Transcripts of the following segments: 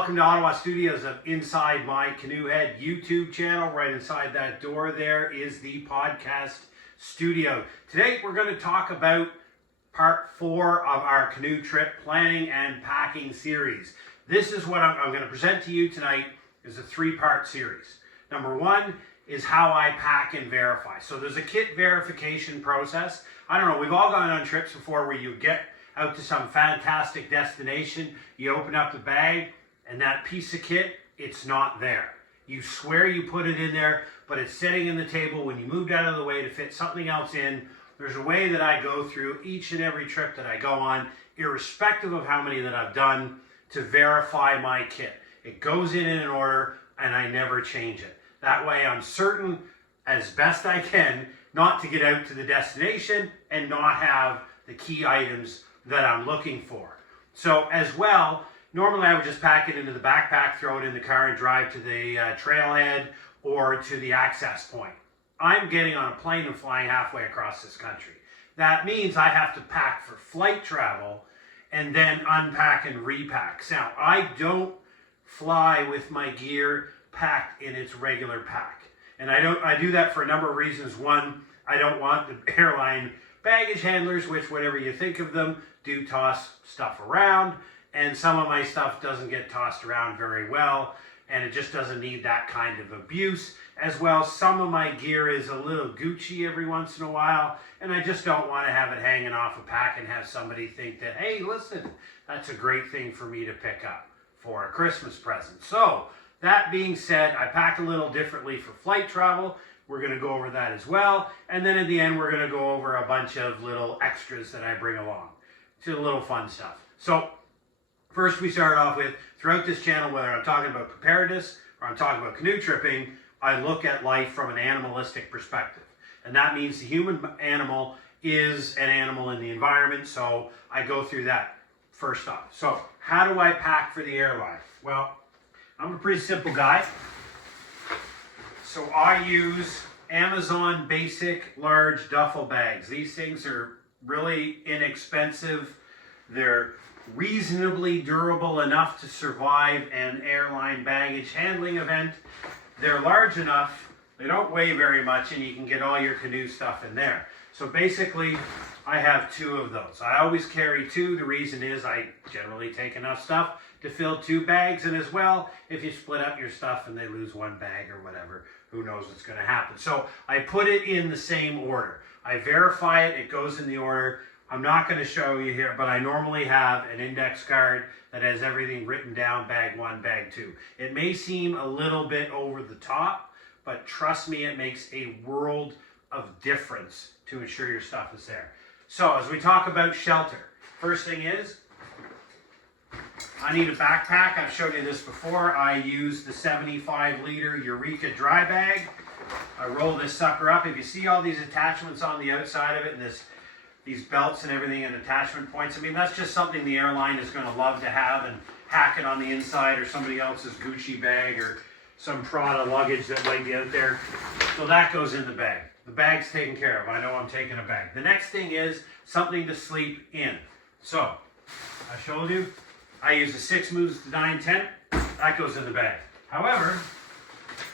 Welcome to Ottawa Studios of Inside My Canoe Head YouTube channel. Right inside that door there is the podcast studio. Today we're going to talk about part 4 of our canoe trip planning and packing series. This is what I'm going to present to you tonight is a 3-part series. Number 1 is how I pack and verify. So there's a kit verification process. I don't know, we've all gone on trips before where you get out to some fantastic destination, you open up the bag, and that piece of kit, it's not there. You swear you put it in there, but it's sitting in the table when you moved out of the way to fit something else in. There's a way that I go through each and every trip that I go on, irrespective of how many that I've done, to verify my kit. It goes in an order, and I never change it. That way I'm certain, as best I can, not to get out to the destination and not have the key items that I'm looking for. So as well, normally I would just pack it into the backpack, throw it in the car and drive to the trailhead or to the access point. I'm getting on a plane and flying halfway across this country. That means I have to pack for flight travel and then unpack and repack. Now, I don't fly with my gear packed in its regular pack. And I do that for a number of reasons. One, I don't want the airline baggage handlers, which whatever you think of them, do toss stuff around. And some of my stuff doesn't get tossed around very well, and it just doesn't need that kind of abuse. As well, some of my gear is a little Gucci every once in a while, and I just don't want to have it hanging off a pack and have somebody think that, hey, listen, that's a great thing for me to pick up for a Christmas present. So, that being said, I pack a little differently for flight travel. We're going to go over that as well. And then at the end, we're going to go over a bunch of little extras that I bring along. To a little fun stuff. So, first, we start off with, throughout this channel, whether I'm talking about preparedness or I'm talking about canoe tripping, I look at life from an animalistic perspective. And that means the human animal is an animal in the environment, so I go through that first off. So, how do I pack for the airline? Well, I'm a pretty simple guy. So I use Amazon basic large duffel bags. These things are really inexpensive. They're reasonably durable enough to survive an airline baggage handling event. They're large enough, they don't weigh very much, and you can get all your canoe stuff in there. So basically, I have 2 of those. I always carry 2. The reason is I generally take enough stuff to fill 2 bags, and as well, if you split up your stuff and they lose 1 bag or whatever, who knows what's going to happen. So I put it in the same order. I verify it, it goes in the order. I'm not going to show you here, but I normally have an index card that has everything written down, bag 1, bag 2. It may seem a little bit over the top, but trust me, it makes a world of difference to ensure your stuff is there. So as we talk about shelter, first thing is, I need a backpack. I've showed you this before. I use the 75-liter Eureka dry bag. I roll this sucker up. If you see all these attachments on the outside of it and these belts and everything and attachment points, I mean, that's just something the airline is going to love to have and hack it on the inside, or somebody else's Gucci bag or some Prada luggage that might be out there. So that goes in the bag. The bag's taken care of. I know I'm taking a bag. The next thing is something to sleep in. So, I showed you, I use a 6 moves to 9 tent. That goes in the bag. However,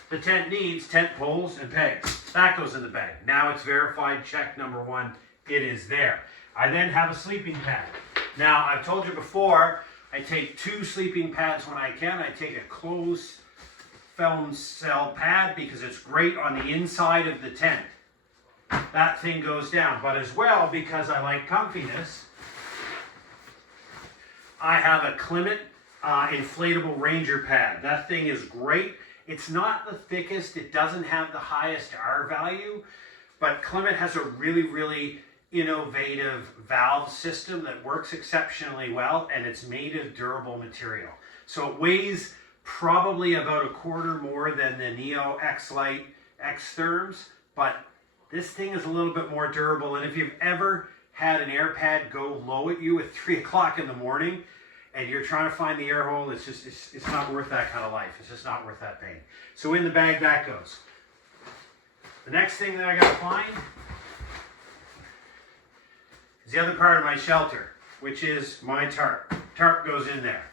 the tent needs tent poles and pegs. That goes in the bag. Now it's verified, check number 1, it is there. I then have a sleeping pad. Now, I've told you before, I take 2 sleeping pads when I can. I take a closed foam cell pad because it's great on the inside of the tent. That thing goes down. But as well, because I like comfiness, I have a Climate inflatable Ranger pad. That thing is great. It's not the thickest. It doesn't have the highest R value, but Climate has a really, really innovative valve system that works exceptionally well, and it's made of durable material. So it weighs probably about a quarter more than the Neo X-Lite X-Therms, but this thing is a little bit more durable. And if you've ever had an air pad go low at you at 3 o'clock in the morning and you're trying to find the air hole, it's not worth that kind of life. It's just not worth that pain. So in the bag that goes. The next thing that I got to find is the other part of my shelter, which is my tarp. Tarp goes in there.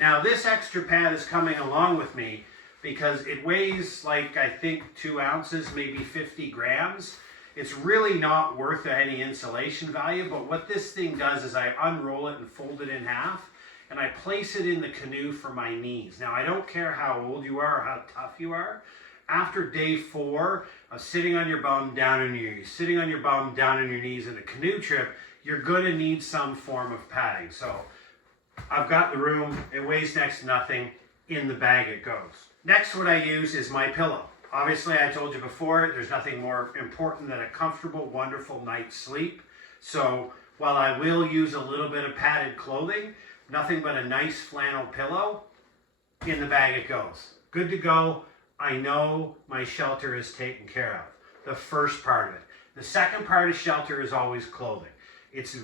Now this extra pad is coming along with me because it weighs like, I think 2 ounces, maybe 50 grams. It's really not worth any insulation value, but what this thing does is I unroll it and fold it in half, and I place it in the canoe for my knees. Now, I don't care how old you are or how tough you are. After day 4 of sitting on your bum, down on your knees, sitting on your bum, down on your knees in a canoe trip, you're gonna need some form of padding. So I've got the room, it weighs next to nothing, in the bag it goes. Next, what I use is my pillow. Obviously, I told you before, there's nothing more important than a comfortable, wonderful night's sleep. So while I will use a little bit of padded clothing, nothing but a nice flannel pillow, in the bag it goes. Good to go. I know my shelter is taken care of. The first part of it. The second part of shelter is always clothing. It's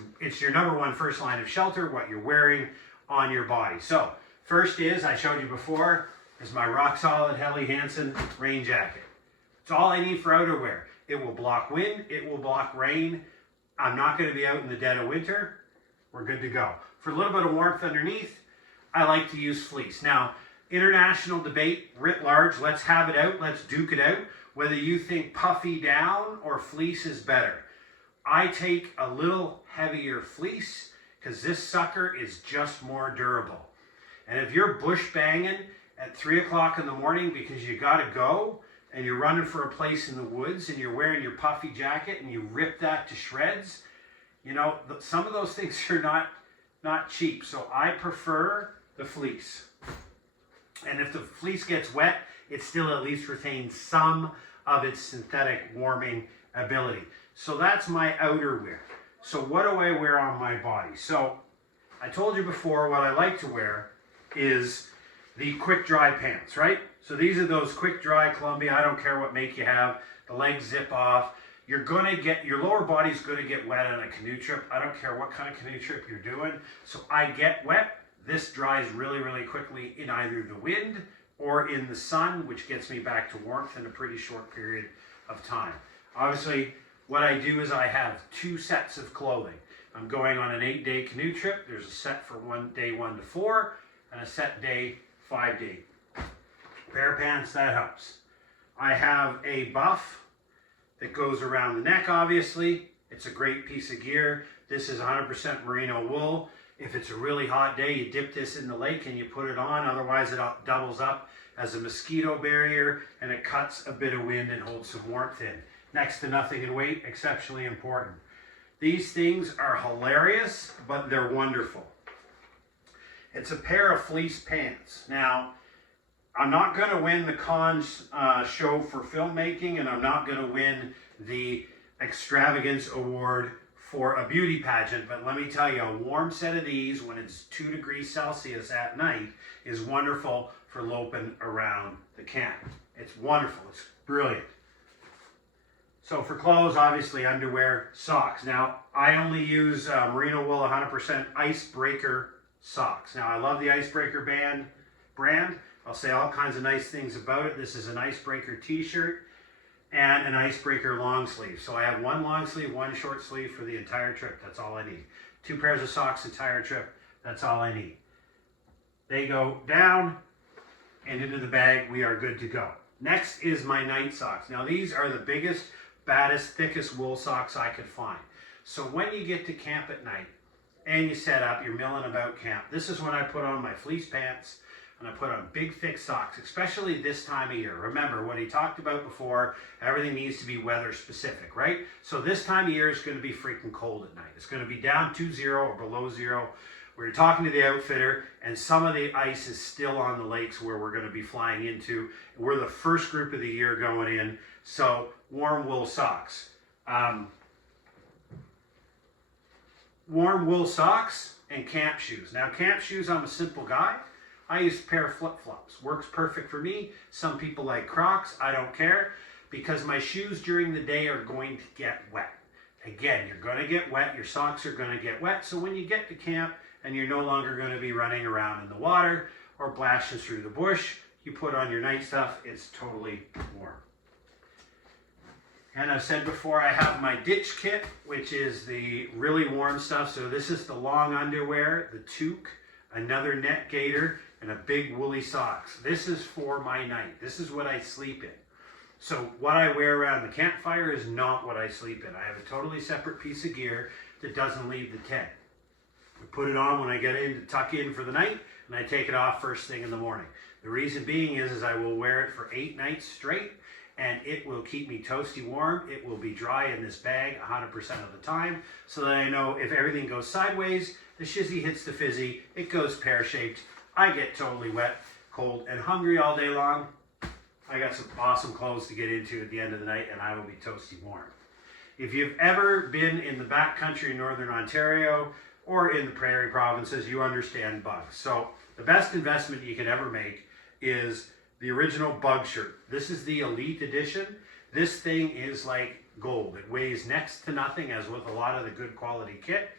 your number one first line of shelter, what you're wearing on your body. So first is, I showed you before, is my rock solid Helly Hansen rain jacket. It's all I need for outerwear. It will block wind, it will block rain. I'm not going to be out in the dead of winter. We're good to go. For a little bit of warmth underneath, I like to use fleece. Now, international debate writ large, let's have it out, let's duke it out, whether you think puffy down or fleece is better. I take a little heavier fleece because this sucker is just more durable. And if you're bush banging at 3 o'clock in the morning because you gotta go and you're running for a place in the woods and you're wearing your puffy jacket and you rip that to shreds, you know, some of those things are not cheap. So I prefer the fleece. And if the fleece gets wet, it still at least retains some of its synthetic warming ability. So that's my outerwear. So what do I wear on my body? So I told you before, what I like to wear is the quick dry pants, right? So these are those quick dry Columbia. I don't care what make you have. The legs zip off. You're gonna get, your lower body's gonna get wet on a canoe trip. I don't care what kind of canoe trip you're doing. So I get wet. This dries really, really quickly in either the wind or in the sun, which gets me back to warmth in a pretty short period of time. Obviously, what I do is I have 2 sets of clothing. I'm going on an 8-day canoe trip. There's a set for day 1 to 4 and a set day 5-day. Pair of pants, that helps. I have a buff that goes around the neck, obviously. It's a great piece of gear. This is 100% merino wool. If it's a really hot day, you dip this in the lake and you put it on. Otherwise, it doubles up as a mosquito barrier and it cuts a bit of wind and holds some warmth in. Next to nothing in weight, exceptionally important. These things are hilarious, but they're wonderful. It's a pair of fleece pants. Now, I'm not going to win the Cannes show for filmmaking, and I'm not going to win the Extravagance Award for a beauty pageant, but let me tell you, a warm set of these when it's 2 degrees Celsius at night is wonderful for loping around the camp. It's wonderful. It's brilliant. So for clothes, obviously underwear, socks. Now, I only use merino wool 100% icebreaker socks. Now, I love the Icebreaker brand. I'll say all kinds of nice things about it. This is an Icebreaker t-shirt and an Icebreaker long sleeve. So I have 1 long sleeve, 1 short sleeve for the entire trip. That's all I need. 2 pairs of socks entire trip. That's all I need. They go down and into the bag. We are good to go. Next is my night socks. Now these are the biggest, baddest, thickest wool socks I could find. So when you get to camp at night and you set up, you're milling about camp, this is when I put on my fleece pants and I put on big thick socks, especially this time of year. Remember what he talked about before, everything needs to be weather specific, right? So this time of year is going to be freaking cold at night. It's going to be down to 0 or below 0. We're talking to the outfitter and some of the ice is still on the lakes where we're going to be flying into. We're the first group of the year going in, so warm wool socks. Warm wool socks and camp shoes. Now camp shoes, I'm a simple guy. I use a pair of flip-flops. Works perfect for me. Some people like Crocs. I don't care because my shoes during the day are going to get wet. Again, you're going to get wet. Your socks are going to get wet. So when you get to camp and you're no longer going to be running around in the water or blasting through the bush, you put on your night stuff. It's totally warm. And I've said before, I have my ditch kit, which is the really warm stuff. So this is the long underwear, the toque, another net gaiter. and a big woolly socks. This is for my night. This is what I sleep in. So what I wear around the campfire is not what I sleep in. I have a totally separate piece of gear that doesn't leave the tent. I put it on when I get in to tuck in for the night, and I take it off first thing in the morning. The reason being is I will wear it for 8 nights straight, and it will keep me toasty warm. It will be dry in this bag 100% of the time, so that I know if everything goes sideways, the shizzy hits the fizzy, it goes pear-shaped, I get totally wet, cold, and hungry all day long. I got some awesome clothes to get into at the end of the night, and I will be toasty warm. If you've ever been in the backcountry in northern Ontario or in the prairie provinces, you understand bugs. So the best investment you can ever make is the original bug shirt. This is the Elite Edition. This thing is like gold. It weighs next to nothing, as with a lot of the good quality kit,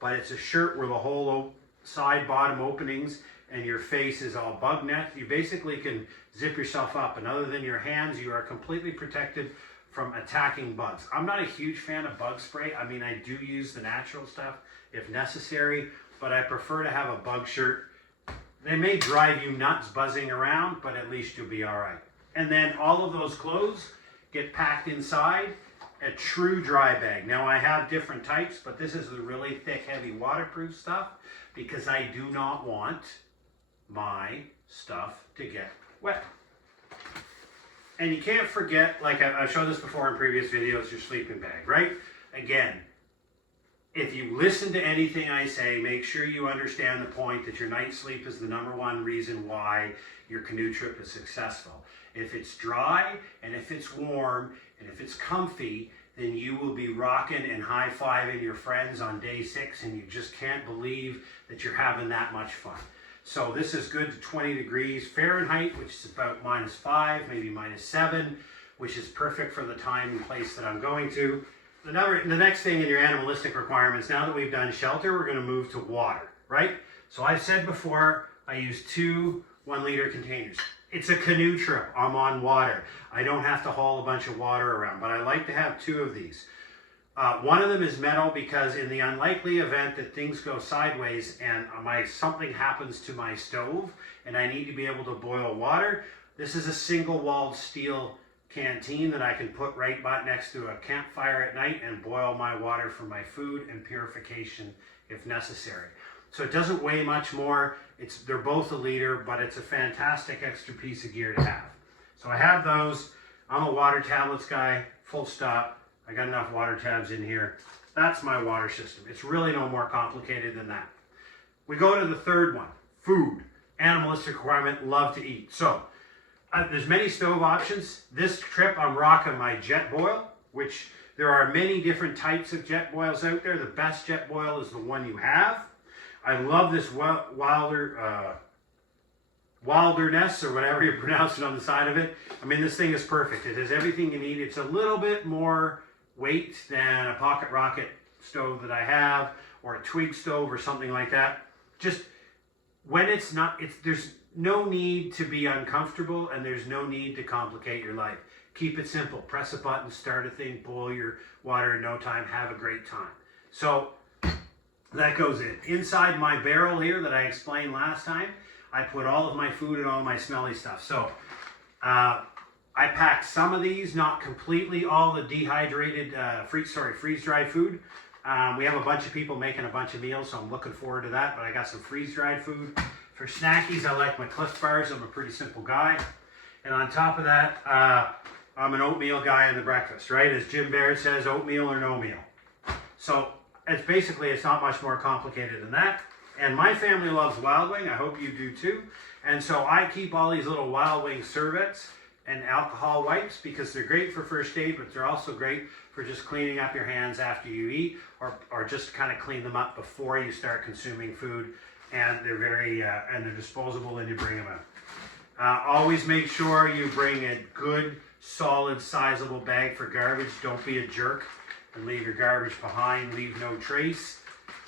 but it's a shirt where the whole side bottom openings and your face is all bug net. You basically can zip yourself up, and other than your hands, you are completely protected from attacking bugs. I'm not a huge fan of bug spray. I mean, I do use the natural stuff if necessary, but I prefer to have a bug shirt. They may drive you nuts buzzing around, but at least you'll be all right. And then all of those clothes get packed inside a true dry bag. Now I have different types, but this is the really thick, heavy, waterproof stuff because I do not want my stuff to get wet. And you can't forget, like I've shown this before in previous videos, your sleeping bag, right? Again, if you listen to anything I say, make sure you understand the point that your night sleep is the #1 reason why your canoe trip is successful. If it's dry, and if it's warm, and if it's comfy, then you will be rocking and high-fiving your friends on day 6, and you just can't believe that you're having that much fun. So this is good to 20 degrees Fahrenheit, which is about -5, maybe -7, which is perfect for the time and place that I'm going to. The next thing in your animalistic requirements, now that we've done shelter, we're going to move to water, right? So I've said before, I use 2 1-liter containers. It's a canoe trip. I'm on water. I don't have to haul a bunch of water around, but I like to have 2 of these. One of them is metal because in the unlikely event that things go sideways and something happens to my stove and I need to be able to boil water, this is a single-walled steel canteen that I can put right next to a campfire at night and boil my water for my food and purification if necessary. So it doesn't weigh much more. They're both 1 liter, but it's a fantastic extra piece of gear to have. So I have those. I'm a water tablets guy, full stop. I got enough water tabs in here. That's my water system. It's really no more complicated than that. We go to the third one, food. Animalistic requirement, love to eat. So there's many stove options. This trip I'm rocking my jet boil, which there are many different types of jet boils out there. The best jet boil is the one you have. I love this Wilderness, or whatever you pronounce it on the side of it. I mean, this thing is perfect. It has everything you need. It's a little bit more weight than a pocket rocket stove that I have, or a twig stove or something like that. Just when there's no need to be uncomfortable, and there's no need to complicate your life. Keep it simple. Press a button, start a thing, boil your water in no time, have a great time. So that goes in. Inside my barrel here that I explained last time, I put all of my food and all my smelly stuff. So I packed some of these, not completely all the dehydrated, freeze-dried food. We have a bunch of people making a bunch of meals, so I'm looking forward to that, but I got some freeze-dried food. For snackies, I like my Cliff Bars. I'm a pretty simple guy. And on top of that, I'm an oatmeal guy in the breakfast, right? As Jim Baird says, oatmeal or no meal. So it's not much more complicated than that. And my family loves Wild Wing. I hope you do too. And so I keep all these little Wild Wing serviettes and alcohol wipes because they're great for first aid, but they're also great for just cleaning up your hands after you eat, or just kind of clean them up before you start consuming food. And they're they're disposable, and you bring them out. Always make sure you bring a good, solid, sizable bag for garbage. Don't be a jerk and leave your garbage behind. Leave no trace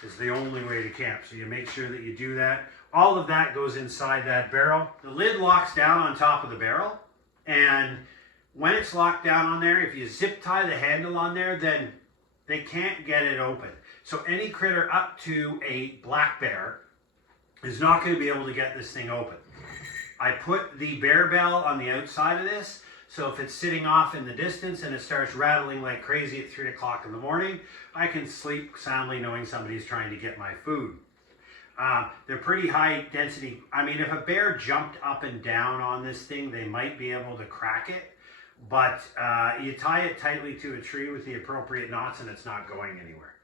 is the only way to camp. So you make sure that you do that. All of that goes inside that barrel. The lid locks down on top of the barrel. And when it's locked down on there, if you zip tie the handle on there, then they can't get it open. So any critter up to a black bear is not going to be able to get this thing open. I put the bear bell on the outside of this, so if it's sitting off in the distance and it starts rattling like crazy at 3 o'clock in the morning, I can sleep soundly knowing somebody's trying to get my food. They're pretty high density. I mean, if a bear jumped up and down on this thing, they might be able to crack it, but you tie it tightly to a tree with the appropriate knots and it's not going anywhere.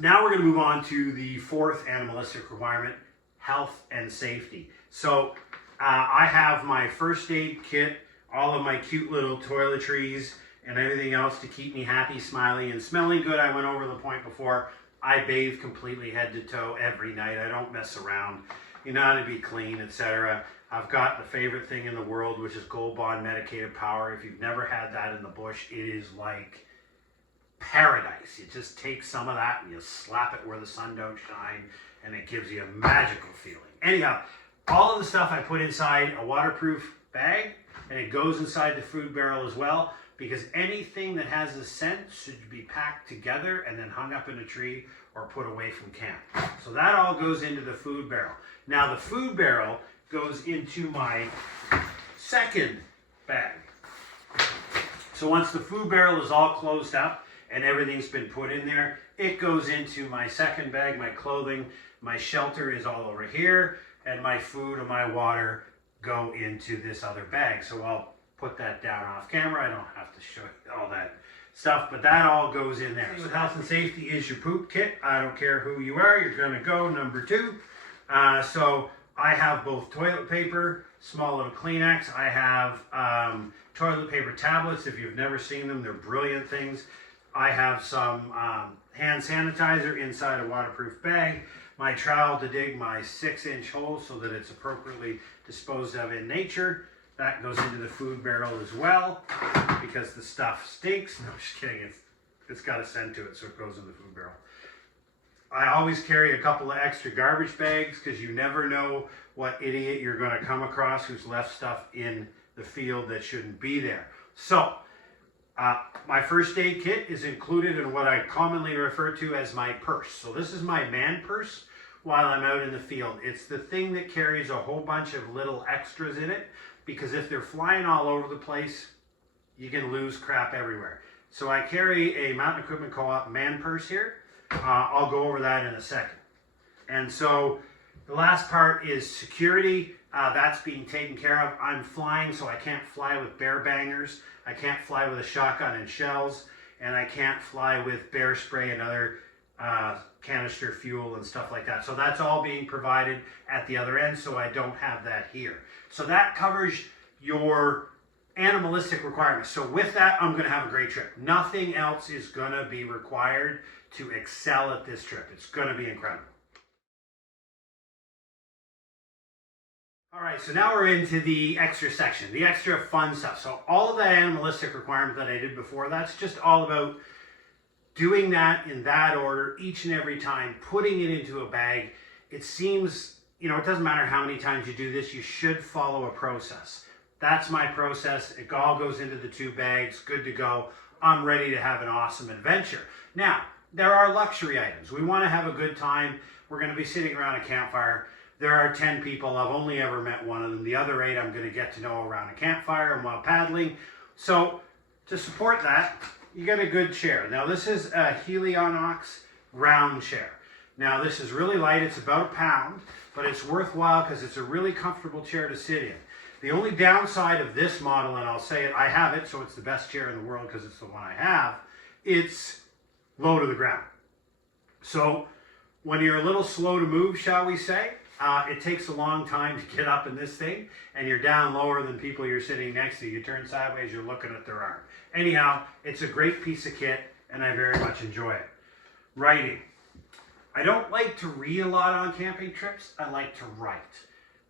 Now we're going to move on to the fourth animalistic requirement, health and safety. So I have my first aid kit, all of my cute little toiletries and everything else to keep me happy, smiling, and smelling good. I went over the point before. I bathe completely head to toe every night. I don't mess around. You know how to be clean, etc. I've got the favorite thing in the world, which is Gold Bond Medicated Power. If you've never had that in the bush, it is like paradise. You just take some of that and you slap it where the sun don't shine, and it gives you a magical feeling. Anyhow, all of the stuff I put inside a waterproof bag, and it goes inside the food barrel as well, because anything that has a scent should be packed together and then hung up in a tree or put away from camp. So that all goes into the food barrel. Now the food barrel goes into my second bag. So once the food barrel is all closed up and everything's been put in there, it goes into my second bag. My clothing, my shelter is all over here, and my food and my water go into this other bag. So I'll put that down off camera. I don't have to show you all that stuff, but that all goes in there. So health and safety is your poop kit. I don't care who you are, you're gonna go number 2. So I have both toilet paper, small little Kleenex. I have toilet paper tablets. If you've never seen them, they're brilliant things. I have some hand sanitizer inside a waterproof bag. My trowel to dig my 6-inch hole so that it's appropriately disposed of in nature. That goes into the food barrel as well, because the stuff stinks. No, just kidding. It's got a scent to it, so it goes in the food barrel. I always carry a couple of extra garbage bags, because you never know what idiot you're going to come across who's left stuff in the field that shouldn't be there. So, my first aid kit is included in what I commonly refer to as my purse. So this is my man purse while I'm out in the field. It's the thing that carries a whole bunch of little extras in it, because if they're flying all over the place, you can lose crap everywhere. So I carry a Mountain Equipment Co-op man purse here. I'll go over that in a second. And so the last part is security. That's being taken care of. I'm flying, so I can't fly with bear bangers. I can't fly with a shotgun and shells, and I can't fly with bear spray and other canister fuel and stuff like that. So that's all being provided at the other end, so I don't have that here. So that covers your animalistic requirements. So with that, I'm going to have a great trip. Nothing else is going to be required to excel at this trip. It's going to be incredible. All right, so now we're into the extra section, the extra fun stuff. So all of that animalistic requirement that I did before, that's just all about doing that in that order each and every time, putting it into a bag. It seems, you know, it doesn't matter how many times you do this, you should follow a process. That's my process. It all goes into the 2 bags, good to go. I'm ready to have an awesome adventure. Now, there are luxury items. We want to have a good time. We're going to be sitting around a campfire. There are 10 people. I've only ever met one of them. The other 8 I'm going to get to know around a campfire and while paddling. So to support that, you get a good chair. Now this is a Helionox ground chair. Now this is really light. It's about 1 pound, but it's worthwhile because it's a really comfortable chair to sit in. The only downside of this model, and I'll say it, I have it, so it's the best chair in the world because it's the one I have, it's low to the ground. So when you're a little slow to move, shall we say, it takes a long time to get up in this thing, and you're down lower than people you're sitting next to. You turn sideways, you're looking at their arm. Anyhow, it's a great piece of kit, and I very much enjoy it. Writing. I don't like to read a lot on camping trips. I like to write.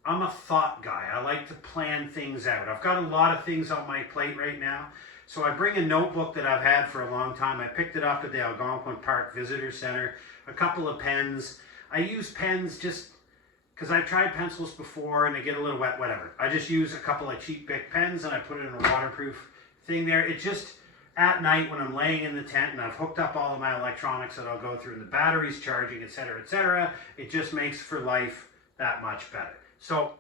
I'm a thought guy. I like to plan things out. I've got a lot of things on my plate right now, so I bring a notebook that I've had for a long time. I picked it up at the Algonquin Park Visitor Center, a couple of pens. I use pens just because I've tried pencils before and they get a little wet, whatever. I just use a couple of cheap Bic pens and I put it in a waterproof thing there. It just, at night when I'm laying in the tent and I've hooked up all of my electronics that I'll go through and the battery's charging, etc., etc., it just makes for life that much better. So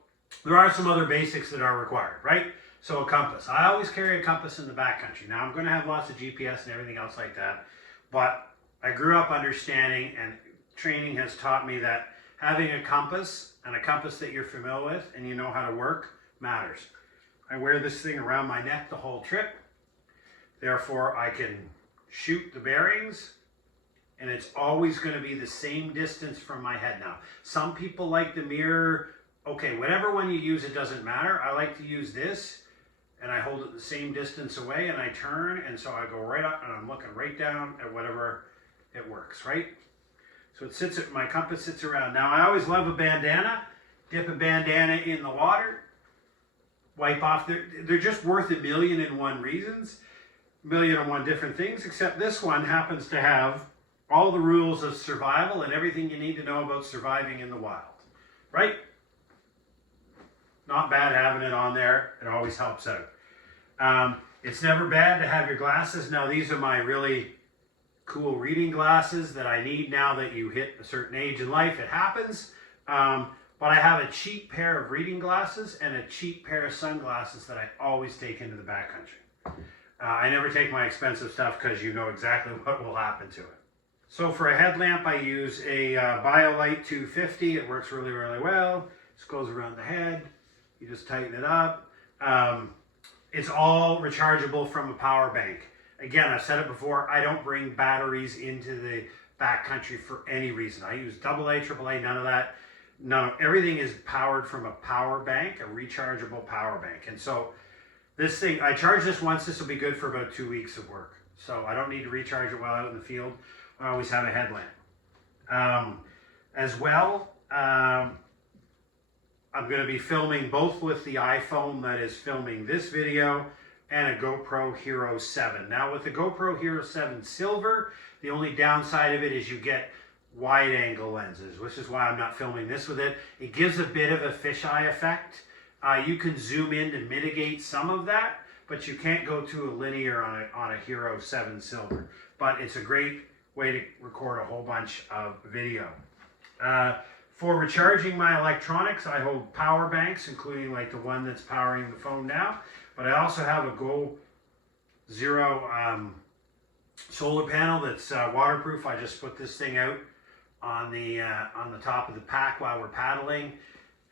there are some other basics that are required, right? So a compass. I always carry a compass in the backcountry. Now I'm going to have lots of GPS and everything else like that, but I grew up understanding, and training has taught me that having a compass, and a compass that you're familiar with and you know how to work, matters. I wear this thing around my neck the whole trip. Therefore, I can shoot the bearings, and it's always going to be the same distance from my head now. Some people like the mirror. Okay, whatever one you use, it doesn't matter. I like to use this, and I hold it the same distance away, and I turn, and so I go right up, and I'm looking right down at whatever it works, right? So it sits at, my compass sits around. Now, I always love a bandana. Dip a bandana in the water, wipe off. They're just worth 1,000,001 reasons, 1,000,001 different things, except this one happens to have all the rules of survival and everything you need to know about surviving in the wild, right? Not bad having it on there. It always helps out. It's never bad to have your glasses. Now, these are my really cool reading glasses that I need now that you hit a certain age in life. It happens. But I have a cheap pair of reading glasses and a cheap pair of sunglasses that I always take into the backcountry. I never take my expensive stuff because you know exactly what will happen to it. So for a headlamp, I use a BioLite 250. It works really, really well. Just goes around the head. You just tighten it up. It's all rechargeable from a power bank. Again, I've said it before, I don't bring batteries into the backcountry for any reason. I use AA, AAA, none of that. No, everything is powered from a power bank, a rechargeable power bank. And so this thing, I charge this once. This will be good for about 2 weeks of work. So I don't need to recharge it while out in the field. I always have a headlamp. As well, I'm going to be filming both with the iPhone that is filming this video and a GoPro Hero 7. Now with the GoPro Hero 7 Silver, the only downside of it is you get wide angle lenses, which is why I'm not filming this with it. It gives a bit of a fisheye effect. You can zoom in to mitigate some of that, but you can't go to a linear on a Hero 7 Silver. But it's a great way to record a whole bunch of video. For recharging my electronics, I hold power banks, including like the one that's powering the phone now. But I also have a Go Zero solar panel that's waterproof. I just put this thing out on the top of the pack while we're paddling,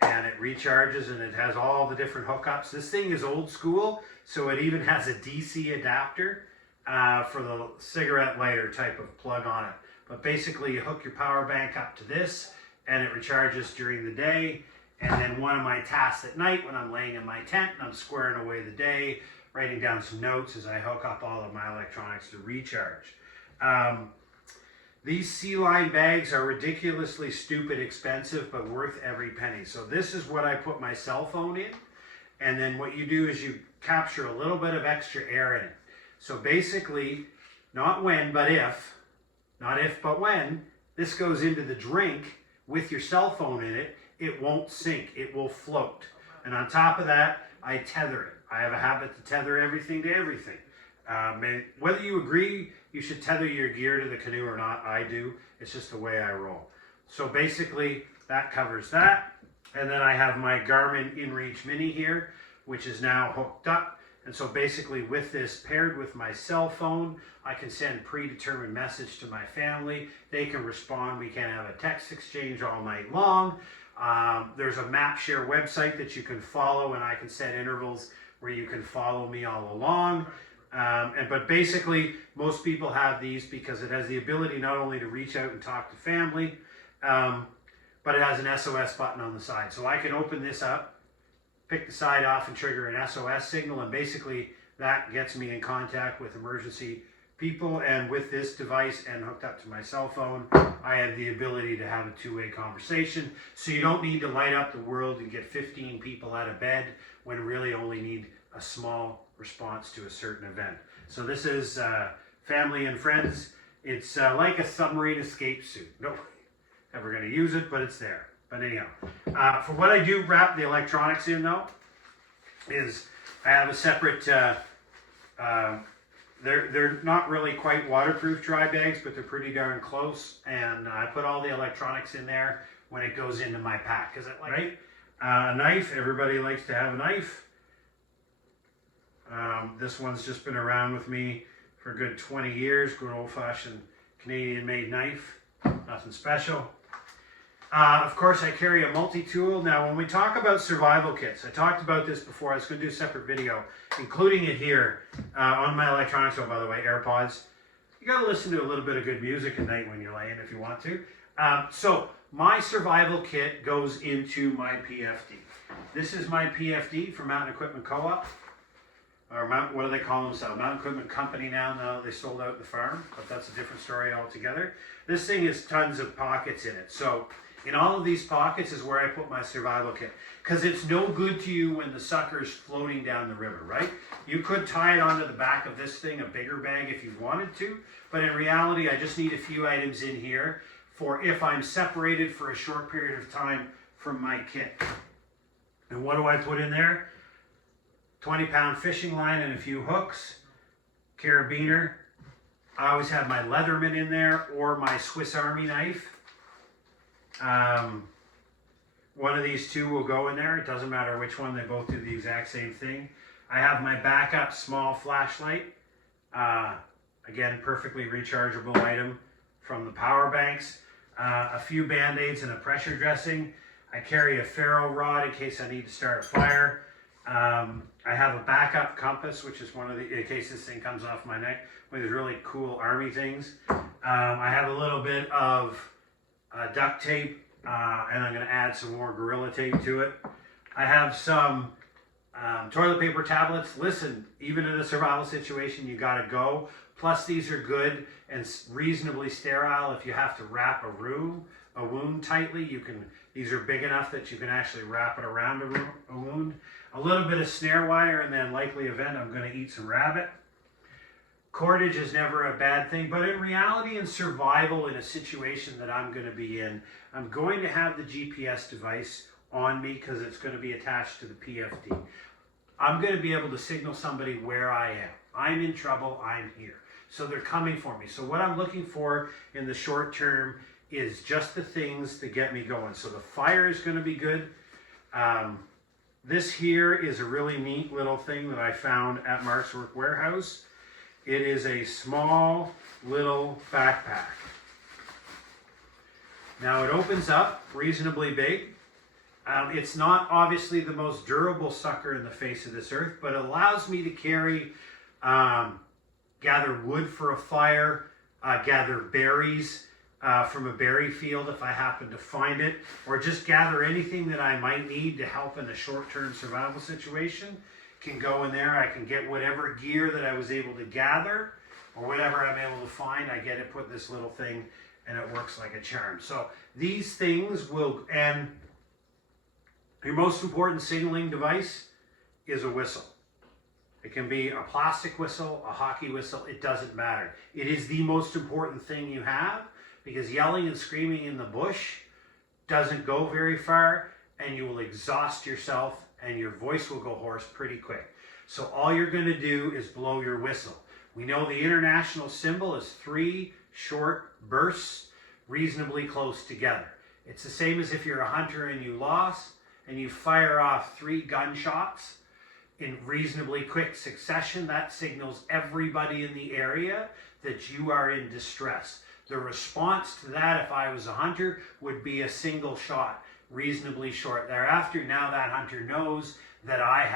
and it recharges, and it has all the different hookups. This thing is old school, so it even has a DC adapter for the cigarette lighter type of plug on it. But basically, you hook your power bank up to this, and it recharges during the day. And then one of my tasks at night, when I'm laying in my tent and I'm squaring away the day, writing down some notes, is I hook up all of my electronics to recharge. These Sea Line bags are ridiculously stupid expensive, but worth every penny. So this is what I put my cell phone in. And then what you do is you capture a little bit of extra air in it. So basically, not when, but if, not if, but when, this goes into the drink with your cell phone in it, it won't sink, it will float. And on top of that, I tether it. I have a habit to tether everything to everything. Whether you agree you should tether your gear to the canoe or not, I do. It's just the way I roll. So basically, that covers that. And then I have my Garmin InReach Mini here, which is now hooked up. And so basically with this paired with my cell phone, I can send predetermined message to my family. They can respond. We can have a text exchange all night long. There's a MapShare website that you can follow, and I can set intervals where you can follow me all along. But basically, most people have these because it has the ability not only to reach out and talk to family, but it has an SOS button on the side. So I can open this up, pick the side off, and trigger an SOS signal, and basically that gets me in contact with emergency people. And with this device and hooked up to my cell phone, I have the ability to have a two-way conversation. So you don't need to light up the world and get 15 people out of bed when really only need a small response to a certain event. So this is family and friends. It's like a submarine escape suit. Nope, never going to use it, but it's there. But anyhow, for what I do wrap the electronics in though, is I have a separate, they're not really quite waterproof dry bags, but they're pretty darn close. And I put all the electronics in there when it goes into my pack. Because right? A knife, everybody likes to have a knife. This one's just been around with me for a good 20 years. Good old-fashioned Canadian-made knife. Nothing special. Of course, I carry a multi-tool. Now, when we talk about survival kits, I talked about this before. I was going to do a separate video, including it here on my electronics. Oh, by the way, AirPods. You got to listen to a little bit of good music at night when you're laying if you want to. So my survival kit goes into my PFD. This is my PFD for Mountain Equipment Co-op. Or what do they call themselves? Mountain Equipment Company now they sold out the farm, but that's a different story altogether. This thing has tons of pockets in it. So in all of these pockets is where I put my survival kit. Because it's no good to you when the sucker's floating down the river, right? You could tie it onto the back of this thing, a bigger bag if you wanted to, but in reality I just need a few items in here for if I'm separated for a short period of time from my kit. And what do I put in there? 20-pound fishing line and a few hooks, carabiner. I always have my Leatherman in there or my Swiss Army knife. One of these two will go in there. It doesn't matter which one, they both do the exact same thing. I have my backup small flashlight. Again, perfectly rechargeable item from the power banks. A few Band-Aids and a pressure dressing. I carry a ferro rod in case I need to start a fire. I have a backup compass, which is one of the, in case this thing comes off my neck, one of these really cool army things. I have a little bit of duct tape, and I'm going to add some more Gorilla Tape to it. I have some toilet paper tablets. Listen, even in a survival situation, you got to go. Plus, these are good and reasonably sterile. If you have to wrap a wound tightly, you can. These are big enough that you can actually wrap it around a wound. A little bit of snare wire, and then likely event, I'm going to eat some rabbit. Cordage is never a bad thing, but in reality, in survival, in a situation that I'm going to be in, I'm going to have the GPS device on me because it's going to be attached to the PFD. I'm going to be able to signal somebody where I am. I'm in trouble, I'm here. So they're coming for me. So what I'm looking for in the short term is just the things to get me going. So the fire is going to be good. This here is a really neat little thing that I found at Mark's Work Warehouse. It is a small little backpack. Now it opens up reasonably big. It's not obviously the most durable sucker in the face of this earth, but it allows me to carry, gather wood for a fire, gather berries from a berry field if I happen to find it, or just gather anything that I might need to help in a short-term survival situation. Can go in there. I can get whatever gear that I was able to gather or whatever I'm able to find. I get it, put this little thing, and it works like a charm. So these things will, and your most important signaling device is a whistle. It can be a plastic whistle, a hockey whistle, it doesn't matter. It is the most important thing you have because yelling and screaming in the bush doesn't go very far and you will exhaust yourself and your voice will go hoarse pretty quick. So all you're going to do is blow your whistle. We know the international symbol is 3 short bursts reasonably close together. It's the same as if you're a hunter and you lost and you fire off 3 gunshots in reasonably quick succession. That signals everybody in the area that you are in distress. The response to that, if I was a hunter, would be a single shot, reasonably short. Thereafter, now that hunter knows that I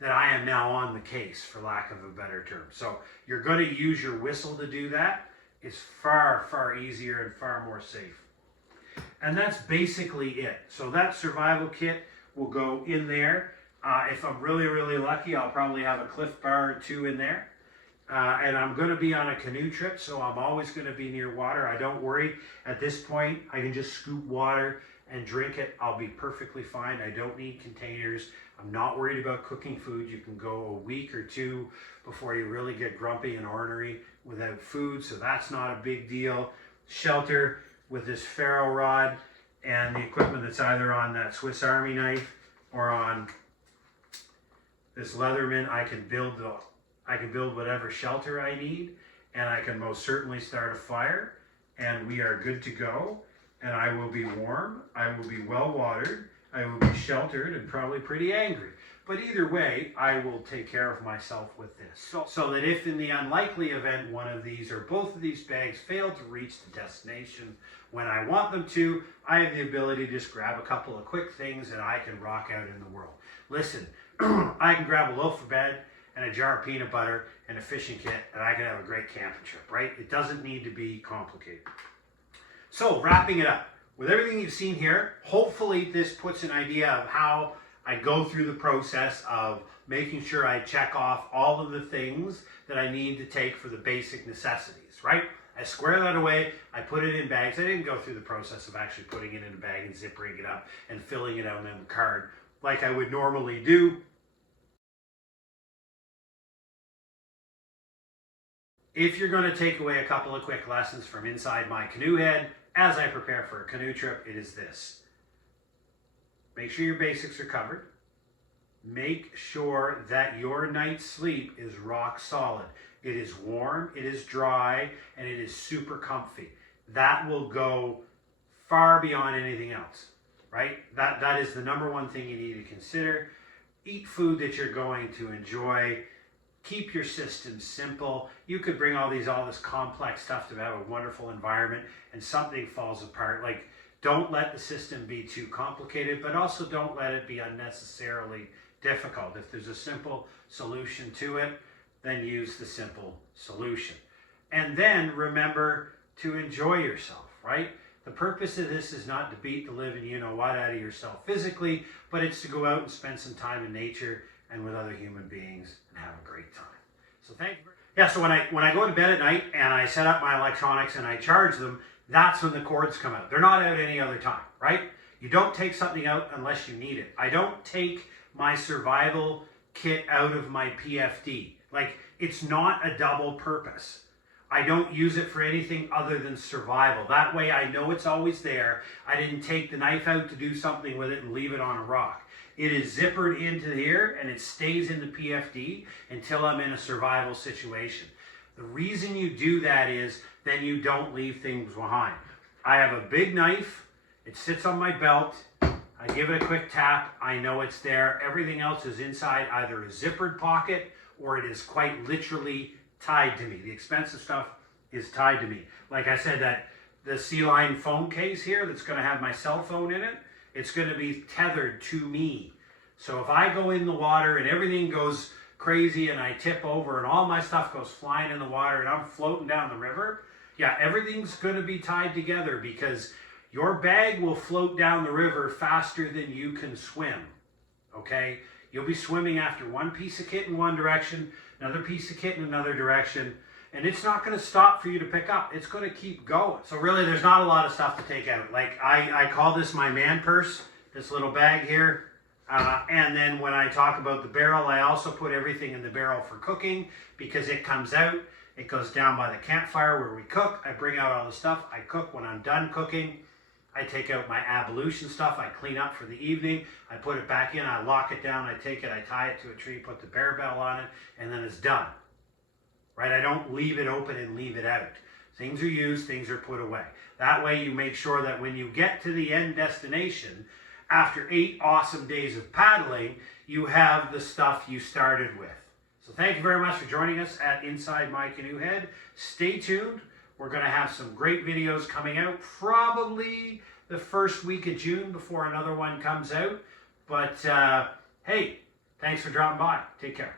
am now on the case, for lack of a better term. So you're going to use your whistle to do that. It's far, far easier and far more safe. And that's basically it. So that survival kit will go in there. If I'm really, really lucky, I'll probably have a Cliff Bar or 2 in there. And I'm going to be on a canoe trip, so I'm always going to be near water. I don't worry. At this point, I can just scoop water and drink it. I'll be perfectly fine. I don't need containers. I'm not worried about cooking food. You can go a week or 2 before you really get grumpy and ornery without food, so that's not a big deal. Shelter with this ferro rod and the equipment that's either on that Swiss Army knife or on this Leatherman. I can build whatever shelter I need, and I can most certainly start a fire, and we are good to go. and I will be warm, I will be well watered, I will be sheltered and probably pretty angry. But either way, I will take care of myself with this. So that if in the unlikely event one of these or both of these bags fail to reach the destination when I want them to, I have the ability to just grab a couple of quick things and I can rock out in the world. Listen, I can grab a loaf of bread and a jar of peanut butter and a fishing kit and I can have a great camping trip, right? It doesn't need to be complicated. So wrapping it up, with everything you've seen here, hopefully this puts an idea of how I go through the process of making sure I check off all of the things that I need to take for the basic necessities, right? I square that away, I put it in bags. I didn't go through the process of actually putting it in a bag and zippering it up and filling it out in the card like I would normally do. If you're going to take away a couple of quick lessons from inside my canoe head as I prepare for a canoe trip, it is this. Make sure your basics are covered. Make sure that your night's sleep is rock solid. It is warm, it is dry, and it is super comfy. That will go far beyond anything else, right? That is the number one thing you need to consider. Eat food that you're going to enjoy. Keep your system simple. You could bring all this complex stuff to have a wonderful environment and something falls apart. Like, don't let the system be too complicated, but also don't let it be unnecessarily difficult. If there's a simple solution to it, then use the simple solution. And then remember to enjoy yourself, right? The purpose of this is not to beat the living you-know-what out of yourself physically, but it's to go out and spend some time in nature and with other human beings and have a great time. So thank you. Yeah, so when I go to bed at night and I set up my electronics and I charge them, that's when the cords come out. They're not out any other time, right? You don't take something out unless you need it. I don't take my survival kit out of my PFD. Like, it's not a double purpose. I don't use it for anything other than survival. That way I know it's always there. I didn't take the knife out to do something with it and leave it on a rock. It is zippered into here and it stays in the PFD until I'm in a survival situation. The reason you do that is then you don't leave things behind. I have a big knife. It sits on my belt. I give it a quick tap. I know it's there. Everything else is inside either a zippered pocket or it is quite literally tied to me. The expensive stuff is tied to me. Like I said, that the Sea-Line phone case here that's going to have my cell phone in it, it's going to be tethered to me. So if I go in the water and everything goes crazy and I tip over and all my stuff goes flying in the water and I'm floating down the river, yeah, everything's going to be tied together because your bag will float down the river faster than you can swim, okay? You'll be swimming after one piece of kit in one direction, another piece of kit in another direction, and it's not going to stop for you to pick up. It's going to keep going. So really, there's not a lot of stuff to take out. Like, I call this my man purse, this little bag here. And then when I talk about the barrel, I also put everything in the barrel for cooking because it comes out. It goes down by the campfire where we cook. I bring out all the stuff. I cook. When I'm done cooking, I take out my ablution stuff. I clean up for the evening. I put it back in. I lock it down. I take it. I tie it to a tree, put the bear bell on it, and then it's done. Right? I don't leave it open and leave it out. Things are used. Things are put away. That way you make sure that when you get to the end destination, after 8 awesome days of paddling, you have the stuff you started with. So thank you very much for joining us at Inside My Canoe Head. Stay tuned. We're going to have some great videos coming out, probably the first week of June before another one comes out. But hey, thanks for dropping by. Take care.